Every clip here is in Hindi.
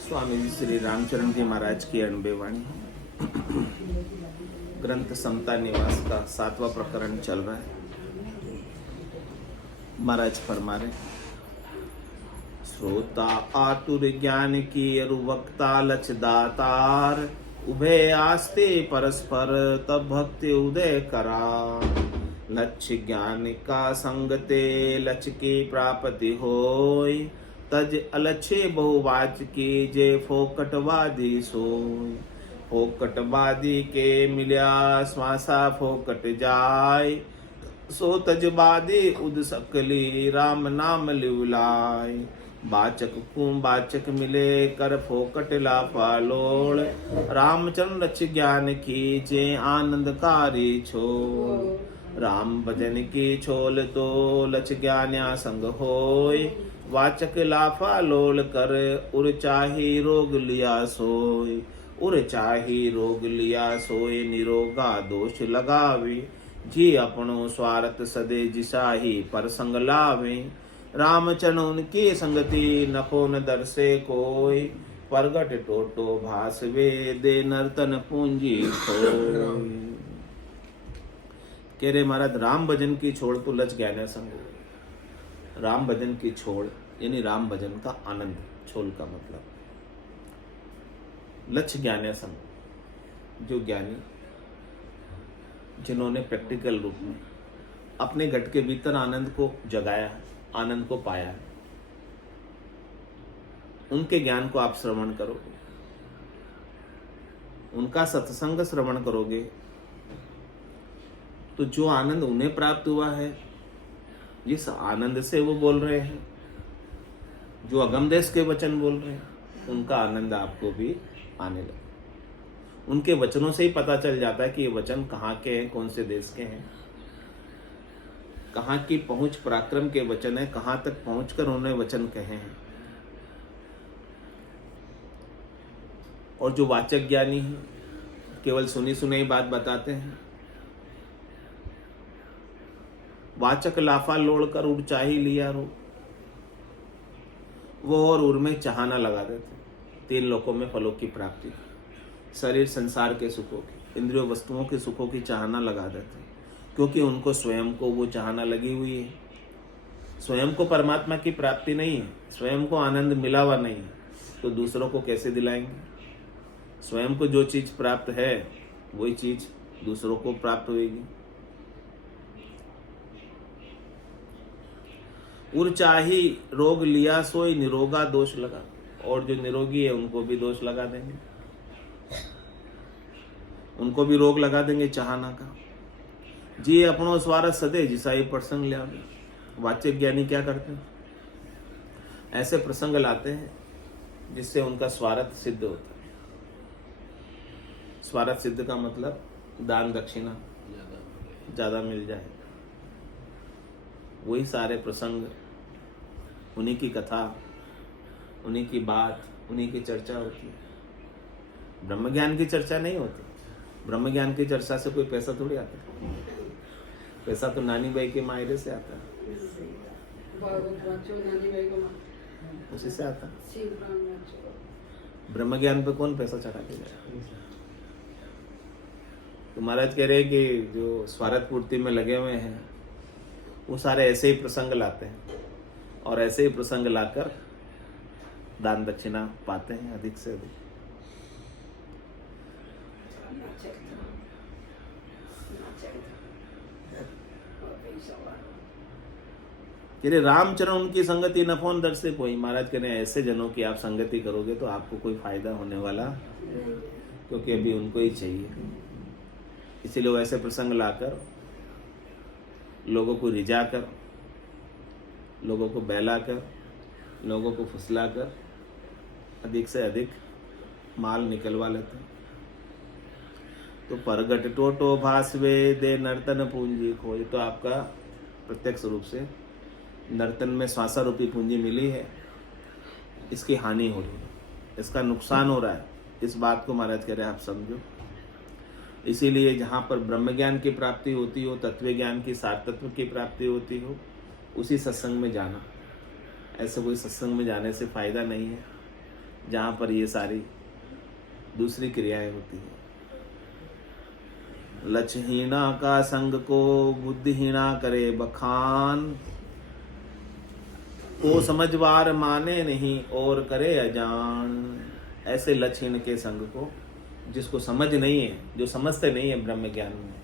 स्वामी जी श्री रामचरण जी महाराज की अणबे वाणी ग्रंथ समता निवास का 7वां प्रकरण चल रहा है। महाराज फरमा रहे, श्रोता आतुर ज्ञान की अरु वक्ता लच दातार, उभय आस्ते परस्पर तब भक्ति उदय करा। लक्ष्य ज्ञान का संगते लक्ष्य की प्राप्ति होय, तज अलक्ष्य बहुवाच की जे फोकटवादी सोय। फोकटवादी के मिल्या श्वासा फोकट जाय, सो तजबादी उद सकली राम नाम लिवलाय। बाचक कुम बाचक मिले कर फोकट लाफा लोड़, रामचंद्र रच ज्ञान की जे आनंदकारी छोड़। राम भजन की छोल तो लच ज्ञान्या संग होय, वाचक लाफा लोल कर उर चाही रोग लिया सोय। उर चाही रोग लिया सोय निरोगा दोष लगावे, जी अपनो स्वार्थ सदे जिसाही पर संग लावे। रामचरण उनकी संगति नफो न दर्शे कोय, परगट टोटो भासवे दे नर्तन पूंजी खोय। कह रहे महाराज, राम भजन की छोड़ तो लच ज्ञान संग। राम भजन की छोड़ यानी राम भजन का आनंद, छोल का मतलब लक्ष्य ज्ञान संग। जो ज्ञानी जिन्होंने प्रैक्टिकल रूप में अपने घट के भीतर आनंद को जगाया है, आनंद को पाया है, उनके ज्ञान को आप श्रवण करोगे, उनका सत्संग श्रवण करोगे, तो जो आनंद उन्हें प्राप्त हुआ है, जिस आनंद से वो बोल रहे हैं, जो अगम देश के वचन बोल रहे हैं, उनका आनंद आपको भी आने लगे। उनके वचनों से ही पता चल जाता है कि ये वचन कहाँ के हैं, कौन से देश के हैं, कहाँ की पहुंच पराक्रम के वचन है, कहाँ तक पहुंचकर उन्होंने वचन कहे हैं। और जो वाचक ज्ञानी है, केवल सुनी सुनाई बात बताते हैं। वाचक लाफा लोड़कर उड़ चाही लिया रो, वो और उर में चाहना लगा देते। 3 लोकों में फलों की प्राप्ति, शरीर संसार के सुखों की, इंद्रियों वस्तुओं के सुखों की चाहना लगा देते, क्योंकि उनको स्वयं को वो चाहना लगी हुई है। स्वयं को परमात्मा की प्राप्ति नहीं है, स्वयं को आनंद मिला हुआ नहीं है, तो दूसरों को कैसे दिलाएंगे? स्वयं को जो चीज प्राप्त है वही चीज दूसरों को प्राप्त होगी। उर चाही रोग लिया सोई निरोगा दोष लगा, और जो निरोगी है उनको भी दोष लगा देंगे, उनको भी रोग लगा देंगे चाहना का। जी अपनो स्वार्थ सदे जिसाई प्रसंग लिया। वाचक ज्ञानी क्या करते हैं? ऐसे प्रसंग लाते हैं जिससे उनका स्वार्थ सिद्ध होता है। स्वार्थ सिद्ध का मतलब दान दक्षिणा ज्यादा मिल जाए, वही सारे प्रसंग, उन्हीं की कथा, उन्हीं की बात, उन्हीं की चर्चा होती है। ब्रह्म ज्ञान की चर्चा नहीं होती। ब्रह्म ज्ञान की चर्चा से कोई पैसा थोड़ी आता है। पैसा तो नानी बाई के मायरे से आता है, उसी से आता है। ब्रह्म ज्ञान पे कौन पैसा चढ़ा के जाए? तो महाराज कह रहे हैं कि जो स्वार्थ पूर्ति में लगे हुए हैं वो सारे ऐसे ही प्रसंग लाते हैं, और ऐसे ही प्रसंग लाकर दान दक्षिणा पाते हैं अधिक से अधिक। तेरे रामचरण उनकी संगति नफोन दर से कोई। महाराज कह रहे हैं ऐसे जनों की आप संगति करोगे तो आपको कोई फायदा होने वाला, क्योंकि अभी उनको ही चाहिए। इसीलिए वो ऐसे प्रसंग लाकर लोगों को रिझाकर, लोगों को बहलाकर, लोगों को फुसलाकर अधिक से अधिक माल निकलवा लेते हैं। तो परगट टोटो भासवे दे नर्तन पूंजी खोई। तो आपका प्रत्यक्ष रूप से नर्तन में श्वासा रूपी पूंजी मिली है, इसकी हानि हो रही है, इसका नुकसान हो रहा है। इस बात को महाराज कह रहे हैं आप समझो। इसीलिए जहाँ पर ब्रह्म ज्ञान की प्राप्ति होती हो, तत्व ज्ञान की, सार तत्व की प्राप्ति होती हो, उसी सत्संग में जाना। ऐसे कोई सत्संग में जाने से फायदा नहीं है जहाँ पर ये सारी दूसरी क्रियाएं होती हैं। लक्षहीना का संग को बुद्धिहीना करे बखान, को समझवार माने नहीं और करे अजान। ऐसे लक्षहीन के संग को, जिसको समझ नहीं है, जो समझते नहीं है ब्रह्म ज्ञान में,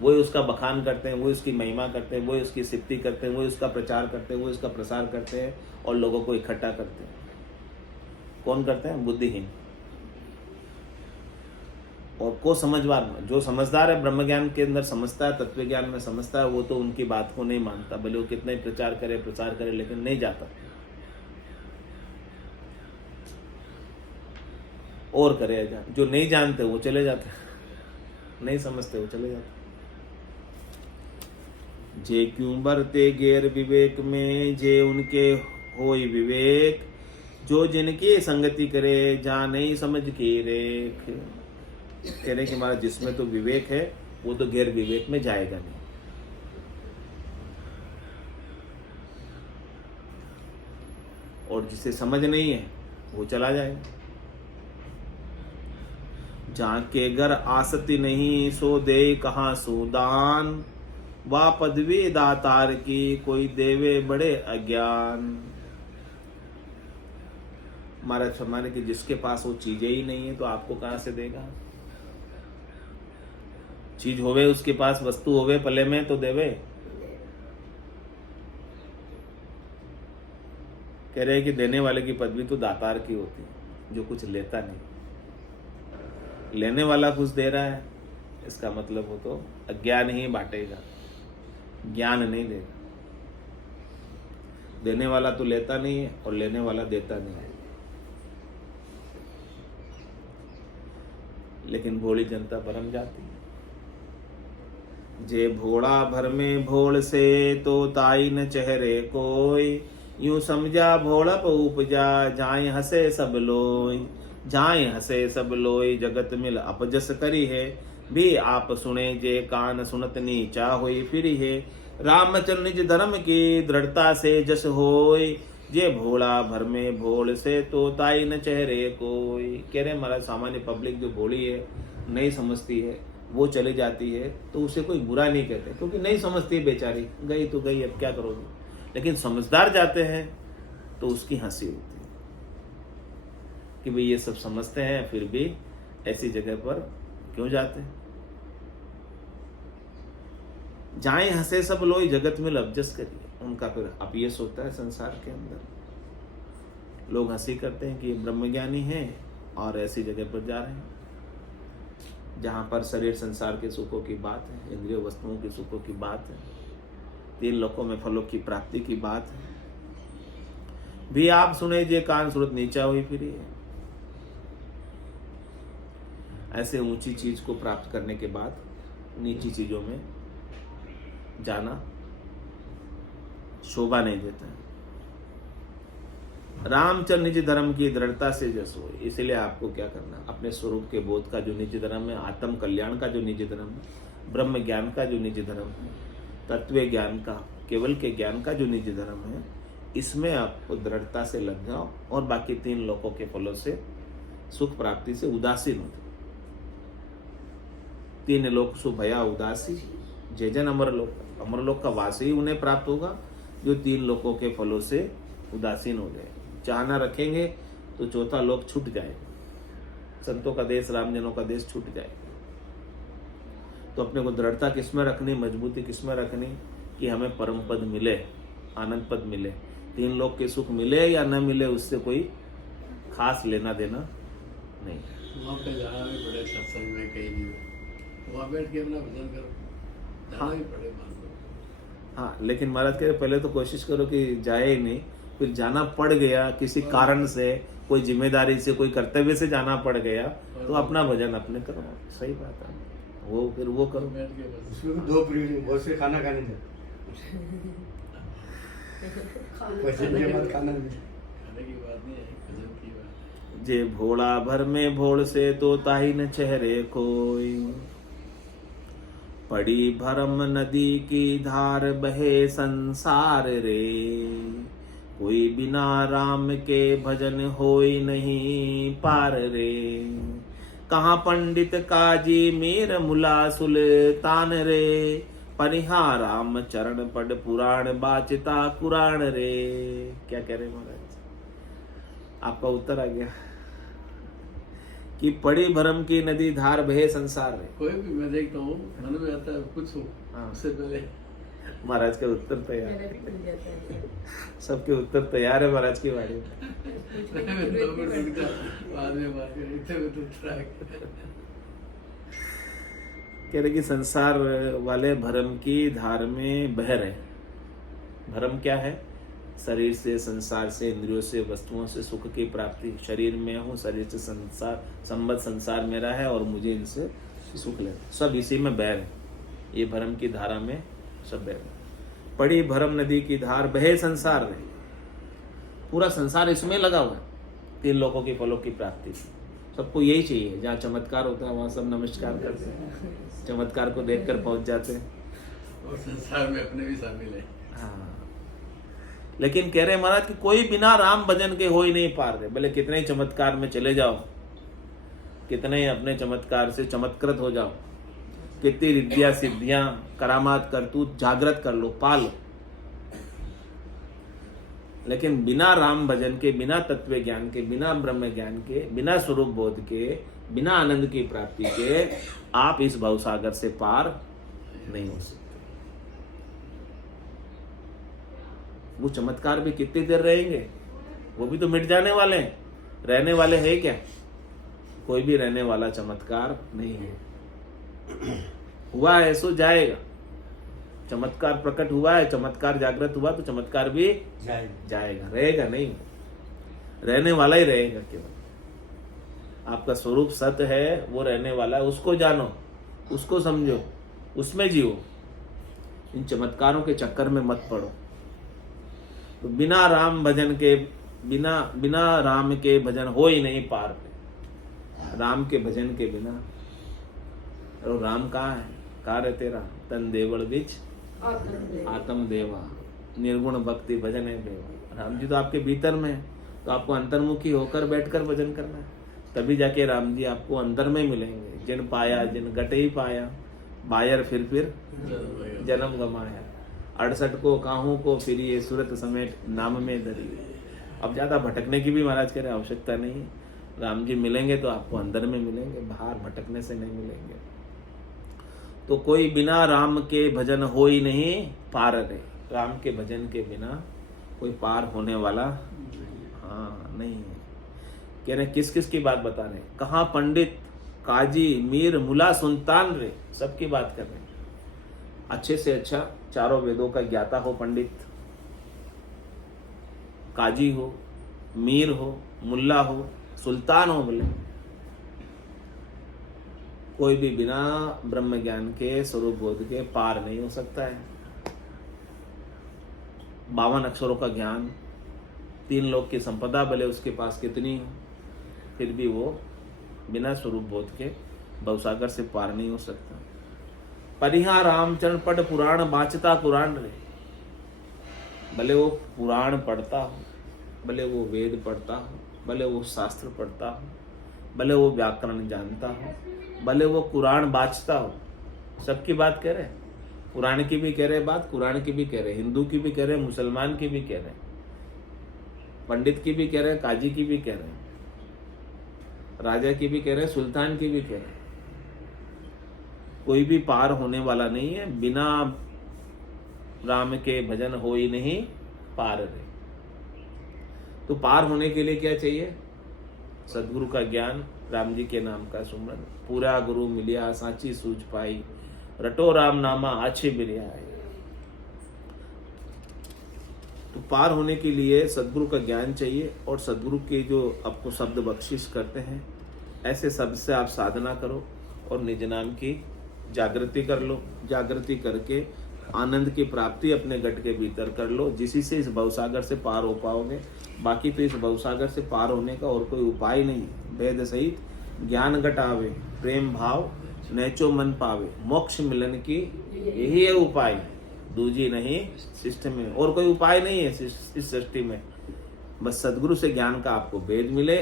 वो उसका बखान करते हैं, वो उसकी महिमा करते हैं, वो उसकी सिद्धि करते हैं, वो उसका प्रचार करते हैं, वो उसका प्रसार करते हैं और लोगों को इकट्ठा करते हैं। कौन करते हैं? बुद्धिहीन। और को समझवार, जो समझदार है, ब्रह्म ज्ञान के अंदर समझता है, तत्व ज्ञान में समझता है, वो तो उनकी बात को नहीं मानता, भले वो कितना ही प्रचार करे लेकिन नहीं जाता और करे अजान। जो नहीं जानते वो चले जाते, नहीं समझते वो चले जाते। जे क्यों बरते गैर विवेक में, जे उनके होई विवेक, जो जिनकी संगति करे जा नहीं समझ के रेख। कह रहे कि महाराज जिसमें तो विवेक है वो तो गैर विवेक में जाएगा नहीं। और जिसे समझ नहीं है वो चला जाएगा। जहाँ के घर आसक्ति नहीं, सो दे कहाँ सुदान, वा पदवी दातार की, कोई देवे बड़े अज्ञान। महाराज फरमाने कि जिसके पास वो चीजें ही नहीं है तो आपको कहां से देगा? चीज होवे उसके पास, वस्तु होवे पले में तो देवे। कह रहे हैं कि देने वाले की पदवी तो दातार की होती है, जो कुछ लेता नहीं। लेने वाला कुछ दे रहा है, इसका मतलब वो तो अज्ञान ही बांटेगा, ज्ञान नहीं देगा। देने वाला तो लेता नहीं है और लेने वाला देता नहीं है। लेकिन भोली जनता भरम जाती है। जे भोड़ा भर में भोल से, तो ताई न चेहरे कोई, यूं समझा भोड़प उपजा, जाए हंसे सब लोई। जाए हंसे सब लोई, जगत मिल अपजस करी है, भी आप सुने जे कान सुनत नीचा होई फिरी है। रामचंद्र निज धर्म की दृढ़ता से जस होय, जे भोला भर में भोल से, तो ताई न चेहरे कोई। कह रहे महाराज सामान्य पब्लिक जो भोली है, नहीं समझती है, वो चली जाती है तो उसे कोई बुरा नहीं कहते, क्योंकि नहीं समझती है बेचारी, गई तो गई, अब क्या करोगे। लेकिन समझदार जाते हैं तो उसकी हंसी होती है कि भाई ये सब समझते हैं फिर भी ऐसी जगह पर क्यों जाते हैं। जाए हंसे सब लोग जगत में लबजस करिए, उनका फिर अपयश होता है संसार के अंदर। लोग हंसी करते हैं कि ये ब्रह्मज्ञानी हैं और ऐसी जगह पर जा रहे हैं जहां पर शरीर संसार के सुखों की बात है, इंद्रिय वस्तुओं के सुखों की बात है, 3 लोकों में फलों की प्राप्ति की बात है। भी आप सुने जे कान सूरत नीचा हुई फिरी है। ऐसे ऊंची चीज को प्राप्त करने के बाद नीची चीजों में जाना शोभा नहीं देता है। रामचंद्र निज धर्म की दृढ़ता से जस हो। इसलिए आपको क्या करना, अपने स्वरूप के बोध का जो निज धर्म है, आत्म कल्याण का जो निज धर्म है, ब्रह्म ज्ञान का जो निज धर्म है, तत्व ज्ञान का, केवल के ज्ञान का जो निज धर्म है, इसमें आपको दृढ़ता से लग जाओ और बाकी 3 लोकों के फलों से सुख प्राप्ति से उदासीन हो। 3 लोक सु भया उदासी, जय जन अमरलोक। अमरलोक का वास ही उन्हें प्राप्त होगा जो 3 लोकों के फलों से उदासीन हो जाए। चाहना रखेंगे तो 4था लोक छूट जाएगा, संतों का देश, रामजनों का देश छूट जाएगा। तो अपने को दृढ़ता किसमें रखनी, मजबूती किसमें रखनी कि हमें परम पद मिले, आनंद पद मिले। 3 लोक के सुख मिले या न मिले उससे कोई खास लेना देना नहीं। वहाँ पे जाना भी पड़े, सत्संग में कहीं नहीं, वहाँ बैठ के अपना भजन करो, जाना भी पड़े मान लो। हाँ, लेकिन महाराज कह रहे पहले तो कोशिश करो कि जाए ही नहीं, फिर जाना पड़ गया किसी कारण से, कोई जिम्मेदारी से, कोई कर्तव्य से जाना पड़ गया तो अपना भजन अपने करो। सही बात है, वो फिर वो करो। बैठ के बस उसमें 2 पीढ़ी बहुत से खाना खाने दे, भजन के बाद खाना नहीं। खाने की बात नहीं है, भजन की बात। जे भोला भर में भोल से, तो ताही न चेहरे कोई। पड़ी भरम नदी की धार, बहे संसार रे, कोई बिना राम के भजन होई नहीं पार रे। कहाँ पंडित काजी मीर मुला सुल्तान रे, परिहा राम चरण पढ़ पुराण बाचता कुरान रे। क्या कह रहे महाराज, आपका उत्तर आ गया कि पड़ी भरम की नदी धार बहे संसार रे। कोई भी मैं देखता हूँ मन में आता है कुछ हो, हाँ। उससे पहले महाराज का उत्तर तैयार मेरा भी खुल जाता है। सबके उत्तर तैयार है महाराज की वाणी में। दो मिनट रुक जा, बाद में बात करें, इतने में तो ट्रैक। कह रहे कि संसार वाले भरम की धार में बह रहे। भरम क्या है? शरीर से, संसार से, इंद्रियों से, वस्तुओं से सुख की प्राप्ति। शरीर में हूँ, शरीर से संसार, संबद्ध संसार मेरा है और मुझे इनसे सुख लेना, सब इसी में बह रहे। ये भरम की धारा में सब बह रहे। पड़ी भरम नदी की धार बहे संसार रे। पूरा संसार इसमें लगा हुआ है, 3 लोकों की फलों की प्राप्ति। सबको यही चाहिए, जहाँ चमत्कार होता है वहाँ सब नमस्कार करते हैं, चमत्कार को देखकर पहुंच जाते हैं। और संसार में अपने भी शामिल है। हाँ, लेकिन कह रहे महाराज कि कोई बिना राम भजन के हो ही नहीं पार रहे। भले कितने ही चमत्कार में चले जाओ, कितने ही अपने चमत्कार से चमत्कृत हो जाओ, कितनी रिद्धियां सिद्धियां करामात करतूत जागृत कर लो, पाल, लेकिन बिना राम भजन के, बिना तत्व ज्ञान के, बिना ब्रह्म ज्ञान के, बिना स्वरूप बोध के, बिना आनंद की प्राप्ति के आप इस भवसागर से पार नहीं हो सकते। वो चमत्कार भी कितनी देर रहेंगे, वो भी तो मिट जाने वाले हैं। रहने वाले है क्या? कोई भी रहने वाला चमत्कार नहीं है। हुआ है सो जाएगा। चमत्कार प्रकट हुआ है, चमत्कार जागृत हुआ तो चमत्कार भी जाएगा, रहेगा नहीं। रहने वाला ही रहेगा केवल। आपका स्वरूप सत्य है, वो रहने वाला है, उसको जानो, उसको समझो, उसमें जियो। इन चमत्कारों के चक्कर में मत पड़ो। तो बिना राम भजन के, बिना राम के भजन हो ही नहीं पार पे। राम के भजन के बिना। और राम कहाँ है? कहाँ रहते राम? तन देवड़ बीच आत्म देवा, निर्गुण भक्ति भजन है देवा। राम जी तो आपके भीतर में है, तो आपको अंतर्मुखी होकर बैठकर भजन करना है, तभी जाके राम जी आपको अंदर में मिलेंगे। जिन पाया जिन गटे ही पाया, बायर फिर जन्म गमाया। 68 को काहू को फिर ये सूरत समेत नाम में धरी। अब ज्यादा भटकने की भी महाराज कह रहे आवश्यकता नहीं। राम जी मिलेंगे तो आपको अंदर में मिलेंगे, बाहर भटकने से नहीं मिलेंगे। तो कोई बिना राम के भजन हो ही नहीं पार रे। राम के भजन के बिना कोई पार होने वाला नहीं है। कह रहे किस किस की बात बता रहे? कहाँ पंडित काजी मीर मुला सुल्तान रे, सबकी बात कर रहे हैं। अच्छे से अच्छा चारों वेदों का ज्ञाता हो, पंडित, काजी हो, मीर हो, मुल्ला हो, सुल्तान हो, बोले कोई भी बिना ब्रह्म ज्ञान के, स्वरूप बोध के पार नहीं हो सकता है। 52 अक्षरों का ज्ञान, 3 लोक की संपदा भले उसके पास कितनी हो, फिर भी वो बिना स्वरूप बोध के भवसागर से पार नहीं हो सकता। परिहा रामचरण पढ़ पुराण बाचता कुरान रे। भले वो पुराण पढ़ता हो, भले वो वेद पढ़ता हो, भले वो शास्त्र पढ़ता हो, भले वो व्याकरण जानता हो, भले वो कुरान बाचता हो, सबकी बात कह रहे। पुराण की भी कह रहे बात, कुरान की भी कह रहे, हिंदू की भी कह रहे, मुसलमान की भी कह रहे, पंडित की भी कह रहे, काजी की भी कह रहे, राजा की भी कह रहे, सुल्तान की भी कह रहे। कोई भी पार होने वाला नहीं है। बिना राम के भजन हो ही नहीं पार रे। तो पार होने के लिए क्या चाहिए? सदगुरु का ज्ञान, राम जी के नाम का सुमरन। पूरा गुरु मिलिया सांची सूझ पाई, रटो राम नामा आछे बिरिया है। तो पार होने के लिए सदगुरु का ज्ञान चाहिए, और सदगुरु के जो आपको शब्द बख्शिश करते हैं, ऐसे शब्द से आप साधना करो और निज नाम की जागृति कर लो। जागृति करके आनंद की प्राप्ति अपने गट के भीतर कर लो, जिसी से इस भवसागर से पार हो पाओगे। बाकी तो इस भवसागर से पार होने का और कोई उपाय नहीं है। वेद सहित ज्ञान घटावे, प्रेम भाव नैचो मन पावे, मोक्ष मिलन की यही है उपाय। दूजी नहीं सृष्टि में, और कोई उपाय नहीं है इस सृष्टि में। बस सदगुरु से ज्ञान का आपको भेद मिले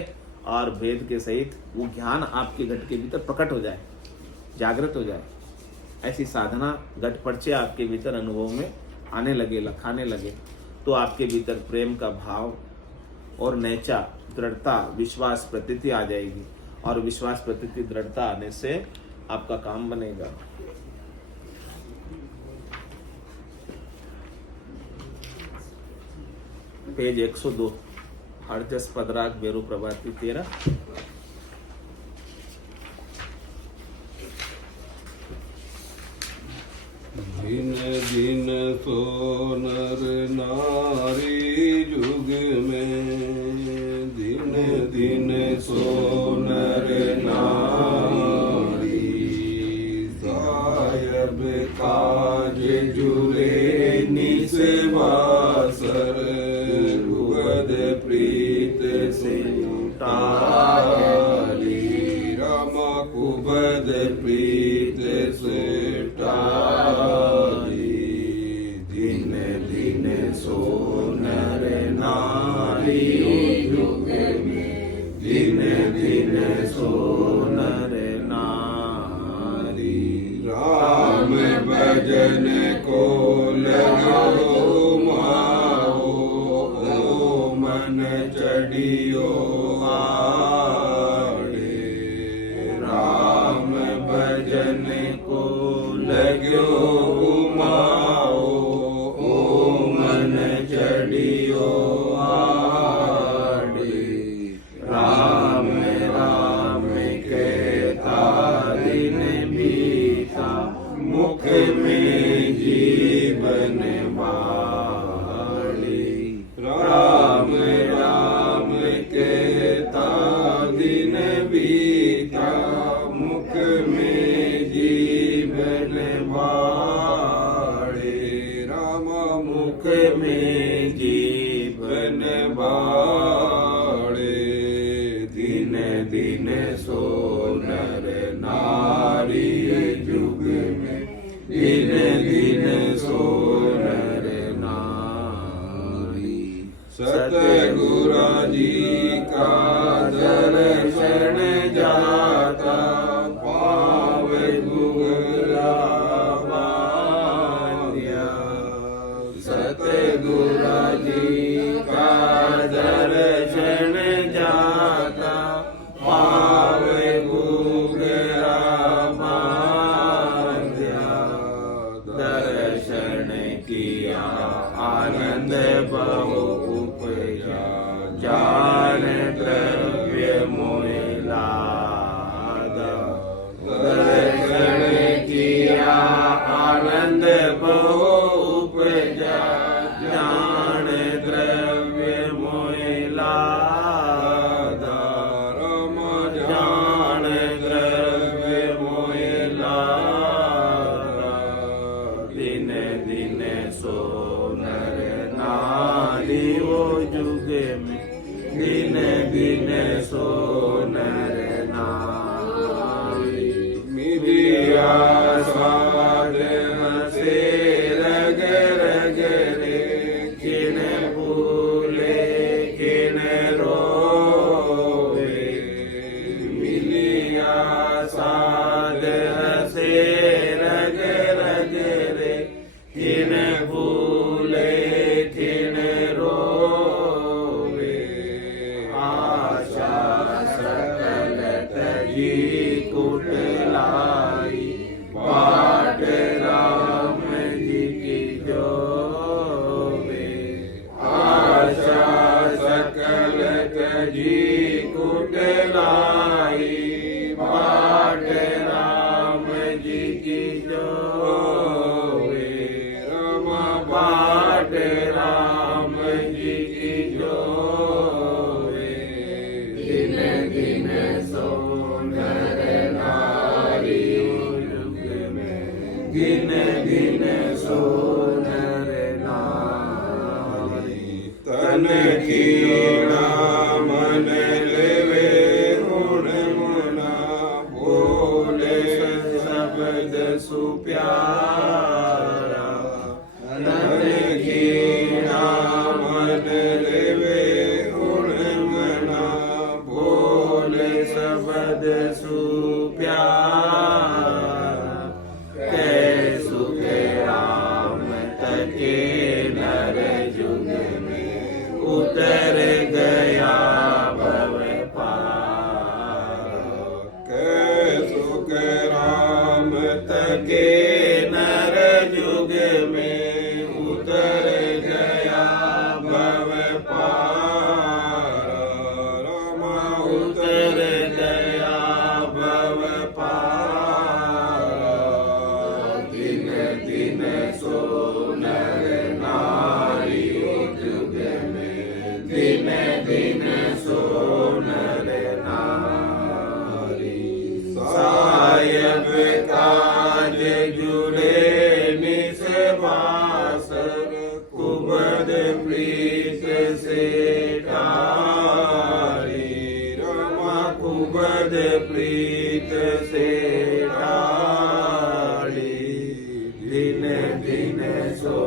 और भेद के सहित वो ज्ञान आपके घट के भीतर प्रकट हो जाए, जागृत हो जाए। ऐसी साधना घट पर्चे आपके भीतर अनुभव में आने लगे, लखाने लगे, तो आपके भीतर प्रेम का भाव और नैचा, दृढ़ता, विश्वास, प्रतीति आ जाएगी। और विश्वास, प्रतीति, दृढ़ता आने से आपका काम बनेगा। पेज 102, अड़जस पदराग बेरु प्रभाती 13। दिन दिन सो नर नारी जुग में, दिन दिन सो नर नारी, सायब काज जुरे निसवासर, रुगद प्रीत से टाली, रामा कुबद प्रीत से टाली। दिन दिन सो नर नारी जुग में, दिन दिन सो नर नारी, राम भजन को लगो माओ, ओ मन चढ़ियो आड़े, राम भजन को लगो माओ, ओ मन चढ़ियो आड़े, राम राम कहता दिन बीता, मुख में जीवन बाड़ी, राम राम कहता दिन बीता, मुख में जीवन बाड़े, राम मुख में जीवन बाड़े। दिन दिन सो नर नारी जुग में, दिन दिन सो नर नारी, सतगुरु जी का दर्शन जाता, पावे गुगला बांध्या, सतगुरु जी का दर्शन जाता, पावे गुगला बांध्या, दर्शन किया आनंद बहु उपजा, जान द्रव्य मोह लादा, दर्शन किया आनंद बहु उपजा, जान द्रव्य मोह लादा, राम जान द्रव्य मोह लादा। दिन दिन सो नर नारी वो जुग में, दिन दिन सो नर नारी, मिलिया स्वाद हसे रग रग रे, किन भूले किन रोवे, मिलिया स्वाद हसे रग रग रे, किन भूले किन रोवे, आशा सकल तजी कुटलाई, बाट राम जी की जोवे, आशा सकल तजी कुटलाई, बाट राम जी की जोवे, राम बाट राम जी की जोवे। दिन दिन सो नर नारी जुग में, दिन दिन सो नर नारी, तन कीड़ा मन लेवे गुण मुना, बोले शब्द सुप्यारा, उतर गया भव पार। के सुख राम तके नर जुग में उतर गया भव पार। रमा उतर गया भव पार। दिन दिन सो नर नारी जुग में, दिन दिन सो नर नारी। सायब काज जुड़े निस बासर, कुबद प्रीत से टारी। रमा कुबद प्रीत से टारी। दिन दिन सो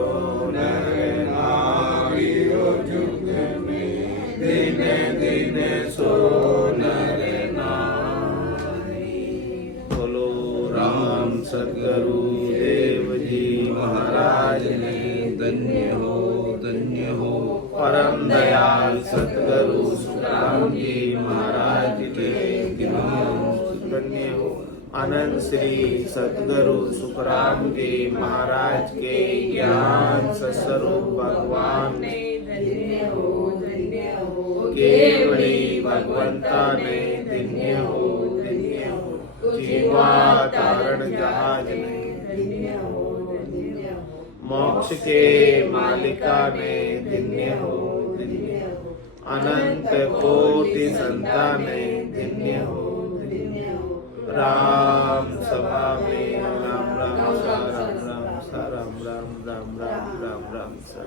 नर नारी जुग में, दिन दिन सो नर नारी। बोलो राम सद्गुरु देव जी महाराज ने धन्य हो, धन्य हो। परम दयाल सद्गुरु सुखराम जी महाराज के धन्य हो। अनंत श्री सद्गुरु सुखराम जी महाराज के ज्ञान स्वरूप भगवान ने धन्य हो, धन्य हो। केवली भगवंता ने धन्य हो, धन्य हो। जीवा तारण जहाज ने धन्य हो, धन्य हो। मोक्ष के मालिका ने धन्य हो, धन्य हो। अनंत कोटि संतान ने धन्य हो, धन्य हो। राम सभा में राम राम सा राम राम सा राम राम राम राम राम राम सा।